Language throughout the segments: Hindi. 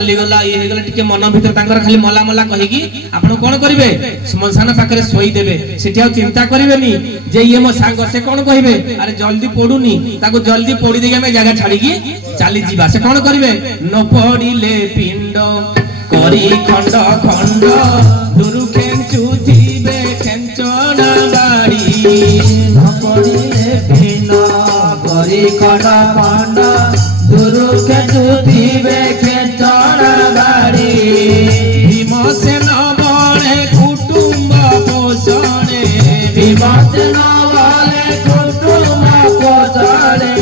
गला ये गला टिके मन भीतर तांकर खाली मला मला कहिकी आपण कोन करिवे श्मशान पाखरे सोई देबे सेठी आ चिंता करिवेनी जे ये मो सांग से कोन कहिवे अरे जल्दी पडुनी ताको जल्दी पडी देगे मैं जगह छाड़ी की चली जीवा से कोन करिवे न पडिले पिंड करी खंड खंड दुरु खेंचु थीबे खेंचना बाड़ी न पडिले पिंड करी खंड खंड दुरु खेंचु थीबे खेंचना बाड़ी भीमसेन बणे कुटुंब पोषणे भीमसेन बणे कुटुंब पोषणे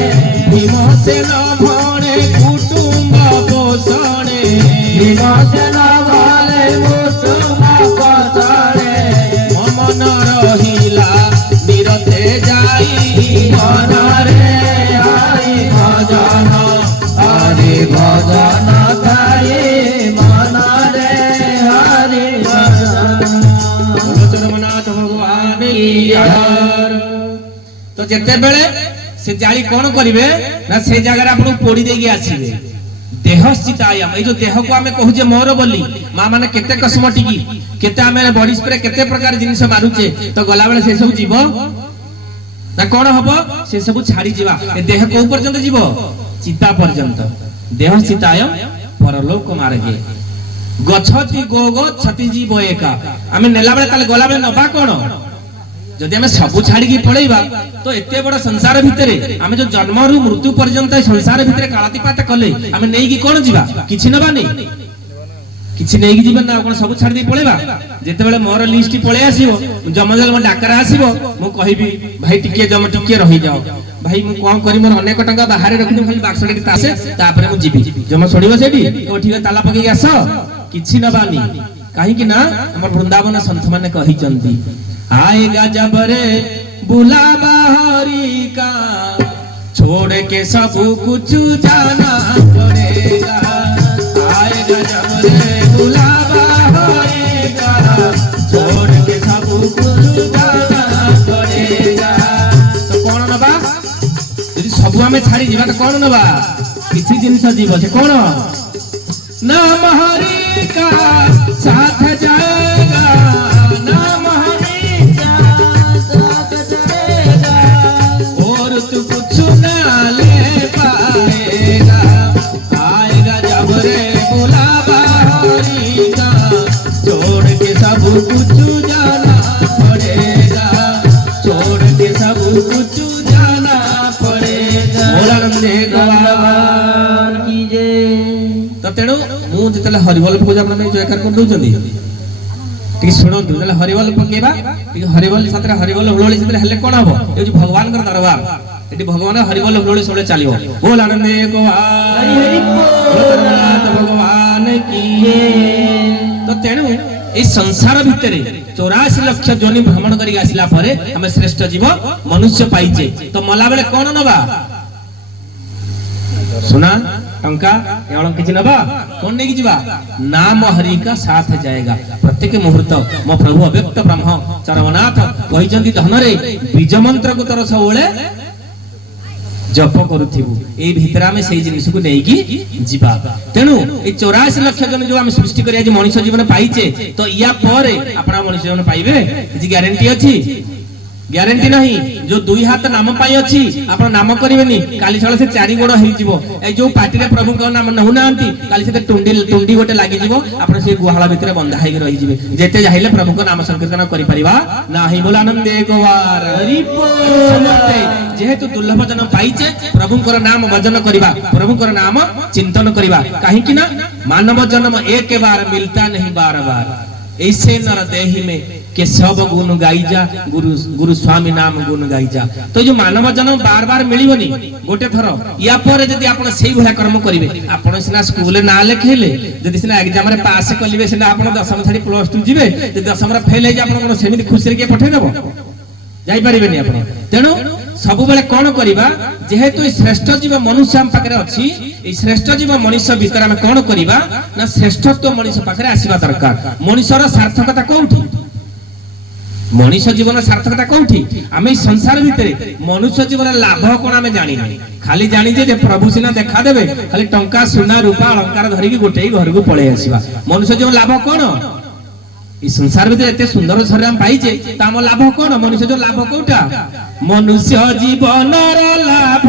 भीमसेन बणे कुटुंब पोषणे भीमसेन बणे कुटुंब पोषणे मन रहिला निरते जाई मन रे हरि भजन हरि भजन थाई मन रे हरि भजन जगन्नाथ भगवान की जय। तो जेते बेले से जाली कोन करिवे ना से जगह आपन पोड़ी देगी आसीबे देह स्थित आयाम ए जो देह को हमें कहू जे मोर बोली मां माने केते कसमटी की केते हमें बॉडी स्प्रे केते प्रकार जिनिस मारुचे तो गला बेले से सब जीव ना कोन हबो से सब छाड़ी जीवा ए देह को पर्यंत जीव चिता पर्यंत देह स्थित आयाम परलोक मार्गे गछति गोगो छति जीव एका हमें नेला बेले ताले गला बेले नबा कोन जदि हमें सबु छाड़ी की पळेबा तो एते बड़ संसार भितरे हमें जो जन्म रु मृत्यु पर्यंत संसार भितरे कालातिपात कले हमें नेई की कोन जीवा किछि नबा नै किछि नेई की जीवन ना कोन सबु छाड़ी दे पळेबा जेते बेले मोर लिस्ट पळे आसीबो जमजल म डाकर आसीबो मु कहिबी भाई टिके जम टिके रहि जाओ भाई मु कोन करी मोर अनेक टंका बाहर रखि दे खाली बाक्सडे के तासे तापरे मु जीबी जम छोड़िबो सेठी तो ठीक ताला पके आस किछि नबानी काहे कि ना हमर वृंदावन संत माने कहि चंदी आएगा जब रे बुलावा हरि का छोड़ के सब कुछ जाना पड़ेगा आएगा जब रे बुलावा हरि का छोड़ के सब कुछ जाना पड़ेगा तो कौन नबा यदि सब हमें छाड़ी जीवा तो कौन नबा किसी जिनिस जीव से कौन नाम हरि का साथ जाएगा नाम तू कुछ ना ले पाएगा आएगा जब रे बुलावा हरि का छोड़ के सब कुछ जाना पड़ेगा छोड़ के सब कुछ जाना पड़ेगा बोलानंदे भगवान की जय। तो तेणु मु जतले हरिबोल पूजा अपना जयकार कर दउचंदी ठीक सुनंतु जले हरिबोल पकेबा ठीक हरिबोल साथरे हरिबोल हुलोली साथरे हेले कोन हबो ए जो भगवान कर दरबार एटी भगवान हरिबोल हुलोली सोले चालियो बोल आनंदे को हरि हरि बोल भगवान की जय। तो तेनु ए संसार भितरे 84 लाख जोनि भ्रमण करी आसिला परे हमें श्रेष्ठ जीव मनुष्य पाइजे तो मला बेले कोन नबा सुना टंका एवं किछि नबा कोन नेकी जीवा नाम हरि का साथ जाएगा प्रत्येक मुहूर्त मो प्रभु अव्यक्त ब्रह्म चरमनाथ कहिचंती धन रे बीज मंत्र को तर सबले जप करूथिबु ए भितर हमें सेही जिनिस को नेकी जीवा तेनु ए 84 लाख जन जो हम सृष्टि करिया जे मनुष्य जीवन पाइचे तो या परे अपना मनुष्य जीवन पाइबे किछि ग्यारंटी अछि ग्यारंटी नहीं जो दुई हाथ नाम पाई अछि आपण नाम करिवेनी काली छळ से चारि गोड़ हेइ जिवो ए जो पार्टी रे प्रभु को नाम नहु नांती काली से टुंडी गोटे लागि जिवो आपण से गुहाळा भितरे बंधा हेइ रहि जिवे जेते जाहिले प्रभु को नाम संकीर्तन करि परिबा नाही बोल आनंदे गोवार हरि बोल जेहेतु दुर्लभ जन पाइचे प्रभु को नाम भजन करिबा प्रभु को नाम चिंतन करिबा काहे कि ना मानव जन्म एक बार मिलता नहीं बार बार ऐसे नर देही में के सब गुण गाई जा गुरु स्वामी नाम गुण गाई जा तो जो मानव जन्म बार बार मिलिबनी गोटे थरो या पर यदि आपण सेही भला कर्म करिवे आपण सिना स्कूल ना लेखेले यदि सिना एग्जाम रे पास कलिवे सिना आपण 10th छाडी +2 जिवे यदि 10th रे फेल हे जा आपण कोन सेमिति खुशी रे के पठै देबो जाई परिबेनी आपण तेनु सब बेले कोन करिबा जेहेतु श्रेष्ठ जीव मनुष्य हम पाखरे अछि ए श्रेष्ठ जीव मनुष्य भीतर हम कोन करिबा ना श्रेष्ठत्व मनुष्य पाखरे आसीबा दरकार मनुष्यर सार्थकता कोउठी मनुष्य जीवन सार्थकता कोठी आमे संसार भितरे मनुष्य जीवन लाभ कोन आमे जानि नै खाली जानि जे प्रभु सिना देखा देबे खाली टंका सोना रूपा अलंकार धरि के गोटे घर को पळे आसीबा मनुष्य जीवन लाभ कोन ई संसार भितरे एते सुंदर शरीर हम पाइचे त हम लाभ कोन मनुष्य जो लाभ कोटा मनुष्य जीवन रो लाभ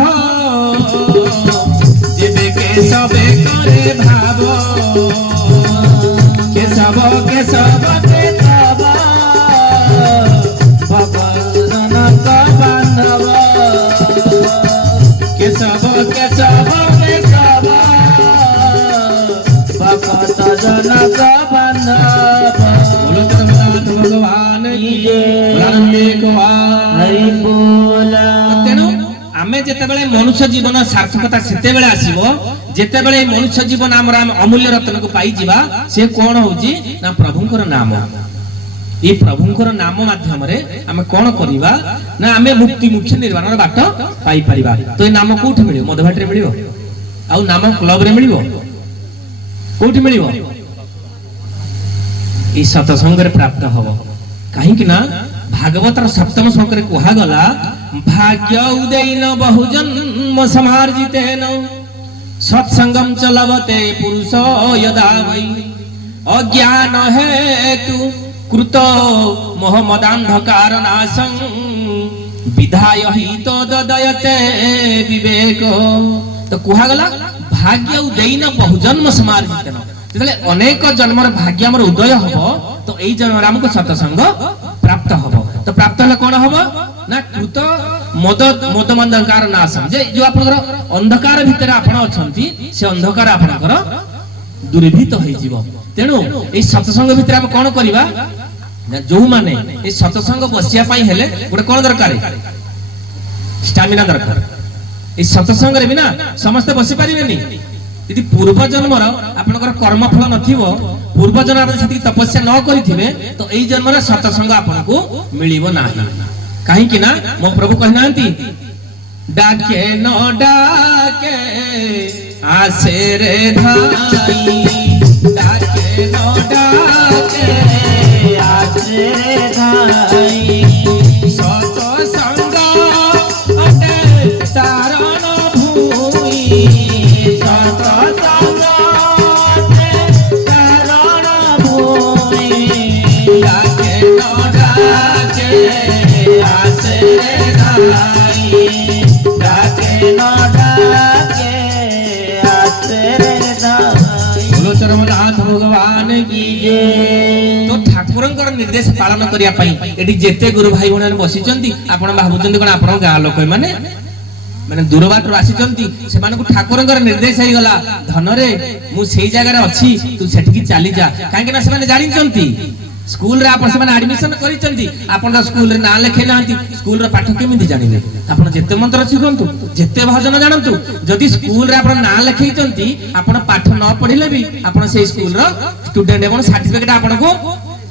जेबे के सबे करे भाव के सब के तब भगवान का बांधव के सब भगत जनक बांधव बोलो धर्मनाथ भगवान की हरि बोल तेणु आमे जेतेबेले मनुष्य जीवन सार्थकता सेतेबेले आसीबो जेतेबेले मनुष्य जीवन हमर अमूल्य रत्न को पाई जिबा से कोन होउची ना प्रभुंकर नाम ई प्रभुंकर नाम माध्यम रे आमे कोन करिबा ना आमे मुक्ति मुख्य निर्वाण बाट पाई परिबा तो ए नाम कोठी मिलियो मधुभाट रे मिलियो आ नाम क्लब रे मिलियो कोठी मिलियो ई सतसंग रे प्राप्त हबो काहे कि ना भागवतर सप्तम श्लोक रे कहा गला भाग्य उदयन बहुजन्म समार्जितेन सत्संगम चलवते पुरुष यदा वै अज्ञान हेतु कृत मोहमदांधकार नाशं विधाय हित ददयते विवेक तो कहा गला भाग्य उदयन बहुजन्म समार्जितेन जेतले अनेक जन्मर भाग्य हमर उदय हबो तो एई जन्म हमको सत्संग प्राप्त हबो तो प्राप्त हले कोन हबो ना कृत मोद अंधकार नाशम जे जो आपनकर अंधकार भितर आपण अछंती से अंधकार आपनकर दूरीभूत होई जीवो तेनु ए सत्संग भितर हम कोन करिबा ना जो माने ए सत्संग बसिया पई हेले गोटे कोन दरकार स्टैमिना दरकार ए सत्संग रे बिना समस्त बसि परिबेनी यदि पूर्व जन्मर आपनकर कर्मफल नथिबो पूर्व जन्म आप सेति तपस्या न करिथिबे तो एई जन्मर सत्संग आपनको मिलिबो नाही काहे कि ना मो प्रभु कहनांती डाके न डाके आसे रे धाई डाके न डाके आसे धाई सत्संग अटे तारण भूई सत्संग अटे तारण भूई डाके न डाके आसे धाई डाके न डाके आसे धाई बोलो चरमनाथ भगवान की तो ठाकुरंकर निर्देश पालन करिया पई एठी जेते गुरु भाई भण बसिचंती आपण भाबुचंती कोन आपण गां लोक माने माने दूरबाटरो आसीचंती सेमानकु ठाकुरंकर निर्देश हेई गला धन रे मु सेई जगह रे अछि तू सेठी चली जा काहे कि ना सेमाने जानिचंती स्कूल रे आपण सेमाने एडमिशन करिचंती आपण स्कूल रे ना लेखे नांती स्कूल रे पाठ केमिति जानिबे आपण जेते मंत्र सिखंतु जेते भजन जानंतु जदि स्कूल रे आपण ना लेखैचंती आपण पाठ न पढिले भी आपण से स्कूल रो स्टूडेंट एवं सर्टिफिकेट आपण को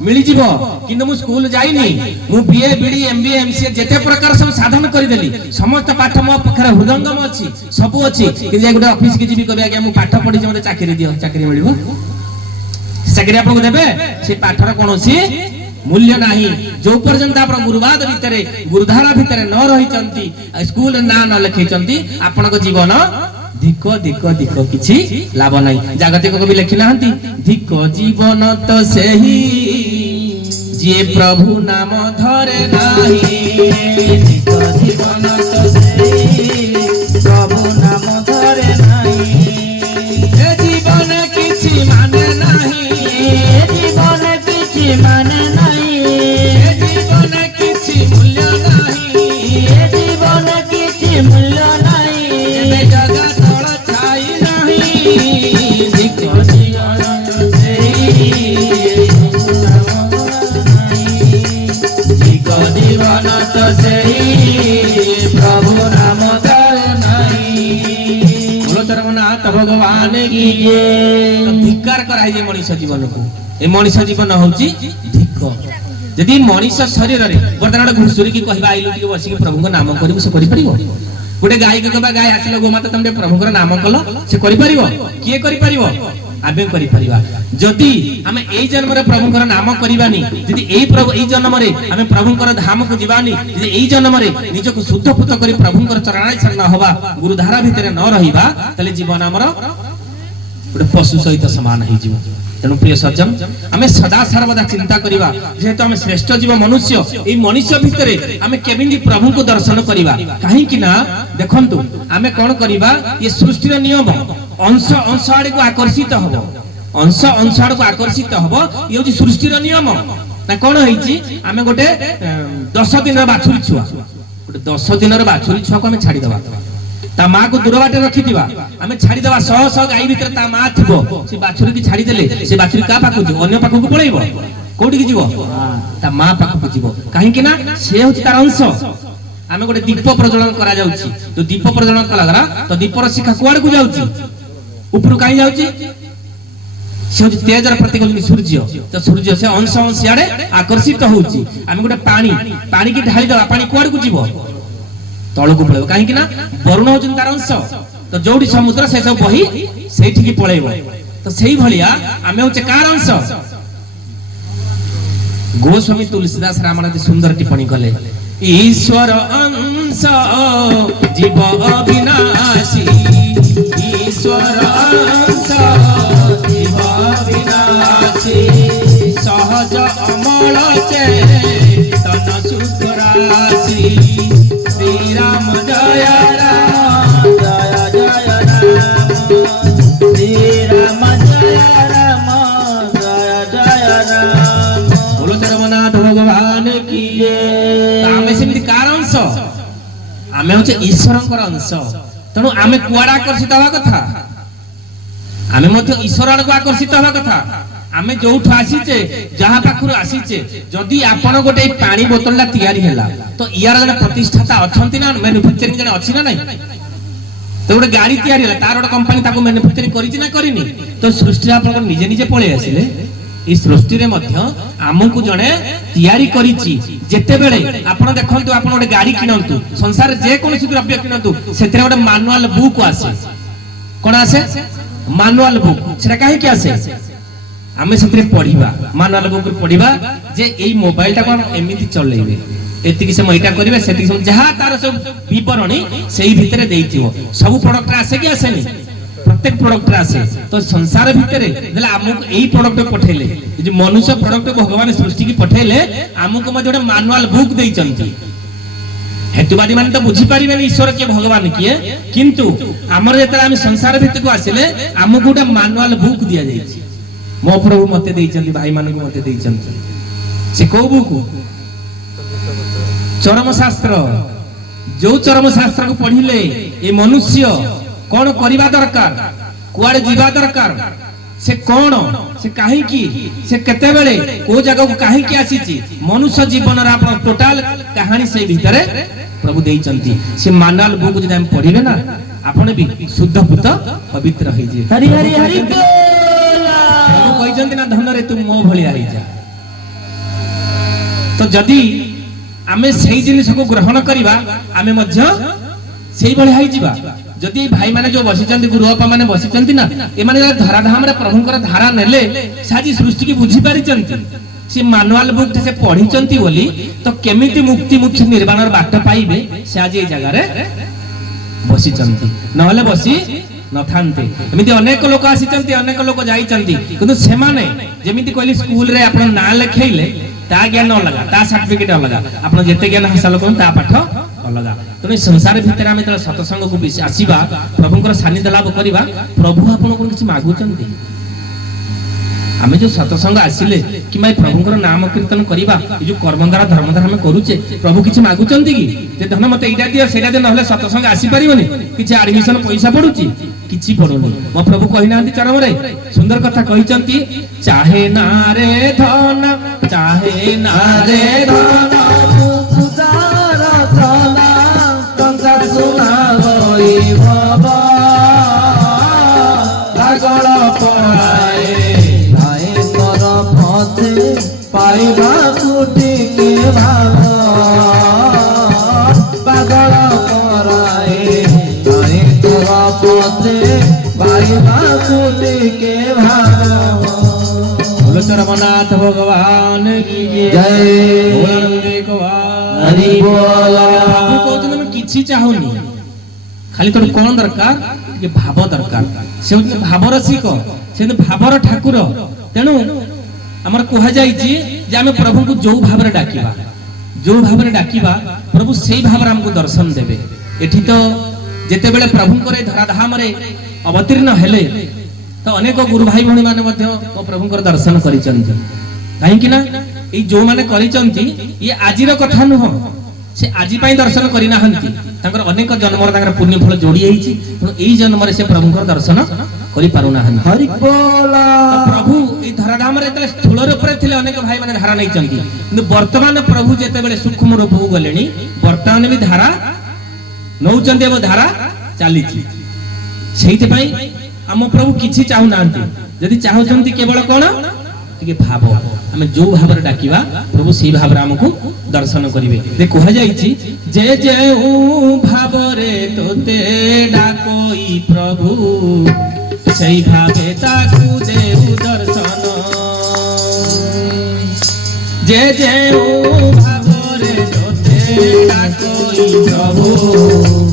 मिली जीवो किंतु मु स्कूल जाइनी मु बीए बीडी एमबीए एमसीए जेते प्रकार सब साधन करि देली समस्त पाठ मो पखरे हृदंगम अछि सब अछि कि जे गुटे ऑफिस के जीवी कहबे आगे मु पाठ पढि जे मते चाकरी दियो चाकरी मिलिबो चाकरी आपन को देबे से पाठर कोनोसी मूल्य नाही जो पर्यंत आपण गुरुवाद भितरे गुरुधारा भितरे न रहिचंती स्कूल ना न लिखैचंती आपण को जीवन धिको धिको धिको किछि लाभ नाही जागतिक कवि लिखि नाहंती धिको जीवन तो सेही जे प्रभु नाम धरे नाही धिको जीवन तो सेही प्रभु नाम धरे नाही ए जीवन किछि माने नाही ए जीवन किछि माने नाही ए जीवन किछि मूल्य नाही ए जीवन किछि मूल्य नाही ए जगत तळ छाई नाही धिको जीवन तो सेही धिको जीवन तो सेही प्रभु नाम धरे नाही बोलो चरमनाथ भगवान की धिक्कार कराई जे मनुष्य जीवन को ए मनुष्य जीवन होउची धिक्क यदि मनुष्य शरीर रे वर्तमान घुसुरी की कहबा आइलु के बसी के प्रभु को नाम करिबो से करि परिबो गोटे गाय के कहबा गाय आसिलो गोमाता तमटे प्रभु को नाम कलो से करि परिबो किए करि परिबो आमे करि परिबा जदि आमे एई जन्मरे प्रभुंकर नाम करिबानी जदि एई प्रभु एई जन्मरे आमे प्रभुंकर धाम को जिबानी जदि एई जन्मरे निजको शुद्ध पुत करि प्रभुंकर चरणाय शरण होबा गुरुधारा भितरे न रहिबा तले जीवन हमर गोटे पशु सहित समान हो जीव तेणु प्रिय सज्जन आमे सदा सर्वदा चिंता करिबा जेहेतु आमे श्रेष्ठ जीव मनुष्य ए मनुष्य भितरे आमे केमिति प्रभु को दर्शन करिबा काहे कि ना देखंतु आमे कोन करिबा ये सृष्टिर नियम अंश अंश आड़े को आकर्षित हबो अंश अंश आड़े को आकर्षित हबो ये होची सृष्टिर नियम ना कोन होईची आमे गोटे 10 दिन बाछुरी छुआ गोटे 10 दिन बाछुरी छुआ को आमे छाडी दबा ता मां को दूर बाटे रखी दिबा आमे छाडी देबा 100 गाई भीतर ता मां थिबो से बाछुरी की छाडी देले से बाछुरी का पाखु जो अन्य पाखु को पळेइबो कोठी की जीवो ता मां पाखु को जीवो काहे कि ना से होची तार अंश आमे गोटे दीप प्रज्वलन करा जाउची तो दीप प्रज्वलन कलागरा तो दीपर शिखा कुआड को जाउची ऊपर काई जाउची से होची तेजर प्रतीक होची सूर्य तो सूर्य से अंश अंश आड़े आकर्षित होउची आमे गोटे पानी पानी की ढाली देबा पानी कुआड को जीवो तळକୁ पळेबो काहे कि ना वरुण होजन तार अंश तो जोडी समुद्र से सब बही सेठी की पळेबो तो सेही भलिया आमे होचे कार अंश गोस्वामी तुलसीदास रामायण सुंदर टिप्पणी कले ईश्वर अंश जीव अविनाशी ईश्वर अंश जीव अविनाशी सहज अमल चेतन सुखराशि श्री राम जय राम जय जय राम श्री राम जय राम जय जय राम बोलो जगन्नाथ भगवान की जय आमे सेमिति कार अंश आमे होचे ईश्वरंकर अंश तेणु आमे कुआडा आकर्षित हवा कथा आमे मध्य ईश्वर को आकर्षित हवा कथा आमे जोठु आसीचे जहा पाखरु आसीचे जदि आपण गोटे पानी बोतलला तयारी हैला तो यार जने प्रतिष्ठाता अछंती ना मैन्युफैक्चरिंग जने अछि ना नै तो गोटे गाड़ी तयारी हैला तार गोटे कंपनी ताको मैन्युफैक्चरिंग करिछि ना करिनी तो सृष्टि आपण निजे निजे पळे आसिले ई सृष्टि रे मध्य आमकु जने तयारी करिछि जेते बेले आपण देखंतु आपण गोटे गाड़ी किनंतु संसार जे कोनोसी द्रव्य किनंतु सेतरे गोटे मैनुअल बुक आसे कोन आसे मैनुअल बुक सेटा काहे कि आसे आमे सतरे पढिबा मानल बुक पढिबा जे एई मोबाइल टा कोन एमिति चलेबे एतिकी समय एटा करिवे सेतिकी समय जहा तार सब विवरणी सेही भितरे देइथिबो सब प्रोडक्ट आसे कि आसेनी प्रत्येक प्रोडक्ट आसे तो संसार भितरे देला हमकु एई प्रोडक्ट पठेले जे मनुष्य प्रोडक्ट भगवान सृष्टि की पठेले हमकु मध्ये गोटे मैनुअल बुक देइचंती हेतुवादी माने तो बुझी परिबेनी ईश्वर के भगवान किए किंतु हमर जेतला हम संसार भितर को आसिले हमकु गोटे मैनुअल बुक दिया जाइछि मो प्रभु मते देइचंती भाई मान को मते देइचंती से को बुक चरम शास्त्र जो चरम शास्त्र को पढ़िले ए मनुष्य कोन करिबा दरकार कुआडे जीवा दरकार से कोन से काहे की से केते बेले को जगह को काहे की आसीची मनुष्य जीवन रा अपन टोटल कहानी से भीतरे प्रभु देइचंती से मानल बुक जदि हम पढ़िबे ना आपण भी शुद्ध पुत पवित्र होई जे हरि हरि हरि प्रभु कहजंती ना धन रे तू मो भलिया होई जा तो जदि आमे सेही जिनिस को ग्रहण करिबा आमे मध्य सेही भलिया होई जिबा जदि भाई माने जो बसिचंती गुरुअपा माने बसिचंती ना ए माने धराधाम रे प्रभुंकर धारा नेले साजी सृष्टि की बुझी पारिचंती से मैनुअल बुक से पढ़िचंती बोली तो केमिति मुक्ति मुख्य निर्वाणर बाट पाइबे से आज ए जगह रे बसिचंती नहले बसी नथांते एमिति अनेक लोक आसीचंती अनेक लोक जाईचंती किंतु से माने जेमिति कहली स्कूल रे आपण नाम लिखेइले ता ज्ञान अलगा ता सर्टिफिकेट अलगा आपण जेते ज्ञान हासिल करन ता पाठ अलगा तने संसार भीतर आमे त सत्संग को आसीबा प्रभुंकर सानिध्य लाभ करिबा प्रभु आपण को किछि मागुचंती आमे जो सत्संग आसिले कि माय प्रभुंकर नाम कीर्तन करिबा ए जो कर्मधारा धर्मधारा हम करूचे प्रभु किछि मागुचंती कि जे धन मते एटा दियो सेटा दे नहले सत्संग आसी परिबोनी किछि एडमिशन पैसा पडुची किछि पडुनी मो प्रभु कहिनांती चरम रे सुंदर कथा कहिचंती चाहे ना रे धन चाहे ना रे धन पुजार चला कंसा सुना होई बाबा लागल पराए पाइबा कुटी के भाग पागल कराए तोरा पथे पाइबा कुटी के भाग चरमनाथ भगवान की जय भोलानंद एक बार हरि बोल प्रभु कहते मैं किसी चाहूनी खाली तोर कौन दरकार ये भाव दरकार से भावर शिख से भावर ठाकुर तेणु आमर कह जाइए जे आमे प्रभु को जो भाव में डाकिबा जो भाव में डाकिबा प्रभु सेई भाव में हमको दर्शन देवे एठी तो जेते बेले प्रभु करे धराधाम रे अवतीर्ण हेले तो अनेक गुरु भाई भणी माने मध्य मो प्रभु कर दर्शन करिसंती काहे कि ना ए जो माने करिसंती ये आजिर कथा नुह से आजि पई दर्शन करिना हंती तांकर अनेक जन्मर तांकर पुण्य फल जोड़ी आइछि तो एई जन्म रे से प्रभु कर दर्शन करि पारुना हन हरि बोल प्रभु ए धराधाम रे तले स्थूल रूप रे थिले अनेक भाई माने धारा नै चंती किंतु वर्तमान प्रभु जेते बेले सूक्ष्म रूप हो गलेनी वर्तमान भी धारा नौचंदी एवं धारा चलीछि सेहिते पई हम प्रभु किछि चाहू नांती यदि चाहउचंती केवल कोन टिके भाव आमे जो भाव रे डाकिबा प्रभु सेही भाव रे हमकु दर्शन करिवे जे कह जाईछि जे जे भाव रे तोते डाकोई प्रभु सेही भावे ताकू देउ दर्शन जे जे भाव रे तोते डाकोई प्रभु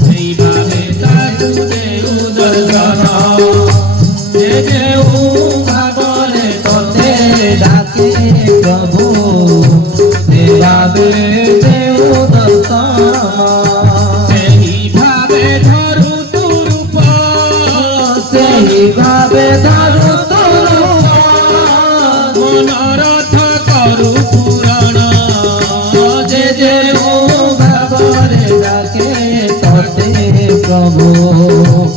सेही भावे ताकू देउ दर्शन जे जे भाव रे तोते डाके प्रभु सेवा बे देव दर्शन सेही भावे धरु तु रूप सेहि भावे धरु तुरु मनरथ करू पुराण जे जे भावरे डाके तोते प्रभु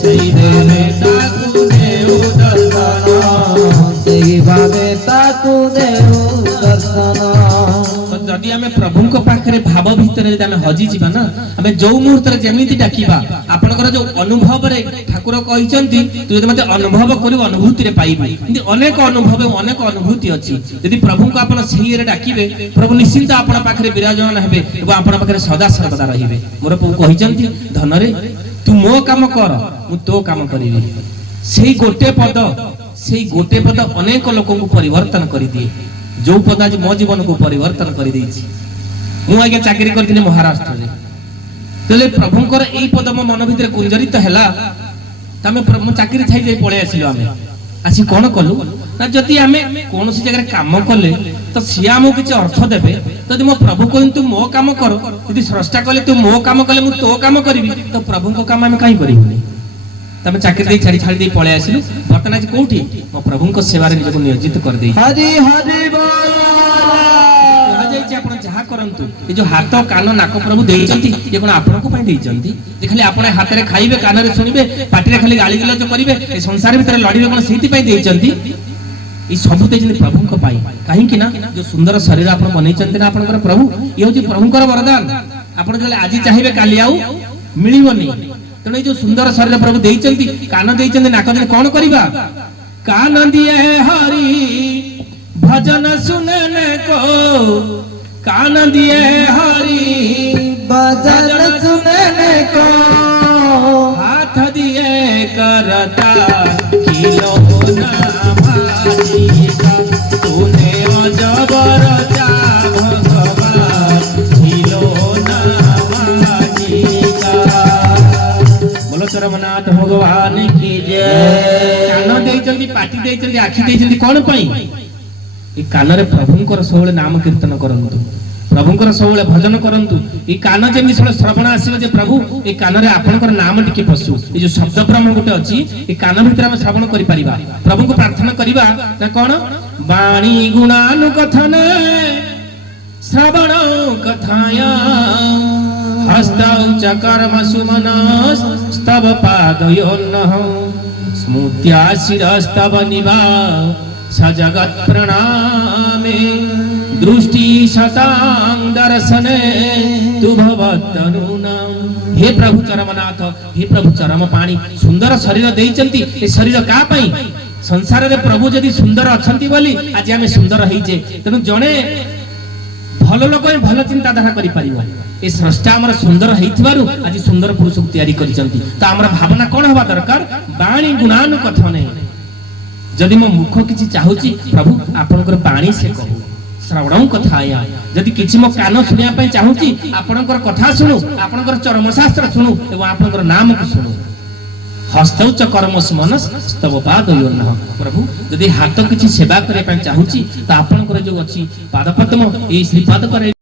सेही भावे ताकू देउ दर्शन सेहि भावे ताकु देव दर्शन जदि आमे प्रभु को पाखरे भाव भीतर जदि आमे हजि जीवा ना आमे जो मुहूर्त रे जेमिति डाकिबा आपनकर जो अनुभव रे ठाकुर कहिसंती तू जदि मते अनुभव करिव अनुभूति रे पाइबु किंतु अनेक अनुभव अनेक अनुभूति अछि यदि प्रभु को आपन सही रे डाकिबे प्रभु निश्चिंत आपन पाखरे विराजमान हेबे एवं आपन पाखरे सदा सर्वदा रहिबे मोर प्रभु कहिसंती धन रे तू मो काम कर मु तो काम करिबी सेही गोटे पद अनेक लोकन को परिवर्तन करि दिए जो पद आज मो जीवन को परिवर्तन कर देछि मु आगे चाकरी करथिने महाराष्ट्र रे तले प्रभुंकर एई पद मो मन भितर कुंजरित हैला तमे प्रभु चाकरी थाई जाई पळे आसिलो आमे आसी कोन कलु ना जति आमे कोनोसी जगह काम कले तो सिया हमो किछ अर्थ देबे यदि मो प्रभु कहन तू मो काम कर यदि स्रष्टा कले तू मो काम कले मु तो काम करबी तो प्रभु को काम आमे काई करिबुनी तमे चाकरी दे छाड़ी दे पळे आसिलु बर्तन आज कोठी मो प्रभु को सेवा रे निजको नियोजित कर देई हरि हरि बोल आपण जहा करंतु ए जो हाथ कान नाक प्रभु देइचंती ये कोन आपण को पई देइचंती जे खाली आपण हाथ रे खाइबे कान रे सुनिबे पाटी रे खाली गाली गिलच करिवे ए संसार भीतर लड़िबे कोन सेति पई देइचंती ई सब देइचंती प्रभु को पाई काहे कि ना जो सुंदर शरीर आपण बनेइचंती ना आपनकर प्रभु ये होची प्रभुकर वरदान आपण जले आज चाहिबे काली आउ मिलिबोनी तने जो सुंदर शरीर प्रभु देइचंती कान देइचंती नाक दिन कोन करिबा कान दिए हरि भजन सुनने को कान दिए हरि भजन सुनने को हाथ दिए करता खिलौना भाजी का तूने अजबर चा भगवान खिलौना भाजी का बोलो चरमनाथ भगवान की जय कान देइचंती पाटी देइचंती आखि देइचंती कोन पई ई कान रे प्रभुंकर सबले नाम कीर्तन करंतु प्रभुंकर सबले भजन करंतु ई कान जेमि सबले श्रवण आसीबे जे प्रभु ई कान रे आपनकर नाम टिके पसु ई जो शब्द ब्रह्म गुटे अछि ई कान भीतर हम श्रवण करि परिबा प्रभु को प्रार्थना करिबा ना कोन वाणी गुणानु कथन श्रवण कथाया हस्तौ च कर्म सुमनस स्तव पादयोन्नः स्मृत्या शिरस्तव निवा सजगत प्रणामे दृष्टि शतां दर्शने तु भवतनुनाम हे प्रभु चरमनाथ हे प्रभु चरम पाणी सुंदर शरीर देइचंती ए शरीर का पई संसार रे प्रभु जदी सुंदर अछंती बोली आज हमें सुंदर होइजे तनु जणे भल लोक भल चिंता धारा करि परिबो ए स्रष्टा हमर सुंदर हेइथिबारु आज सुंदर पुरुष को तयारी करिसंती त हमर भावना कोन होबा दरकार वाणी गुणानु कथने जदि मो मुख किछि चाहूची प्रभु आपनकर बाणी से कहू श्रवण कथा आया जदि किछि मो कान सुनिया पय चाहूची आपनकर कथा सुनु आपनकर चरम शास्त्र सुनु एवं आपनकर नाम को सुनु हस्तौ च कर्मस मनस स्तव पादयोर्नः प्रभु जदि हाथ किछि सेवा करे पय चाहूची त आपनकर जो अछि पाद पद्म ए श्रीपाद करे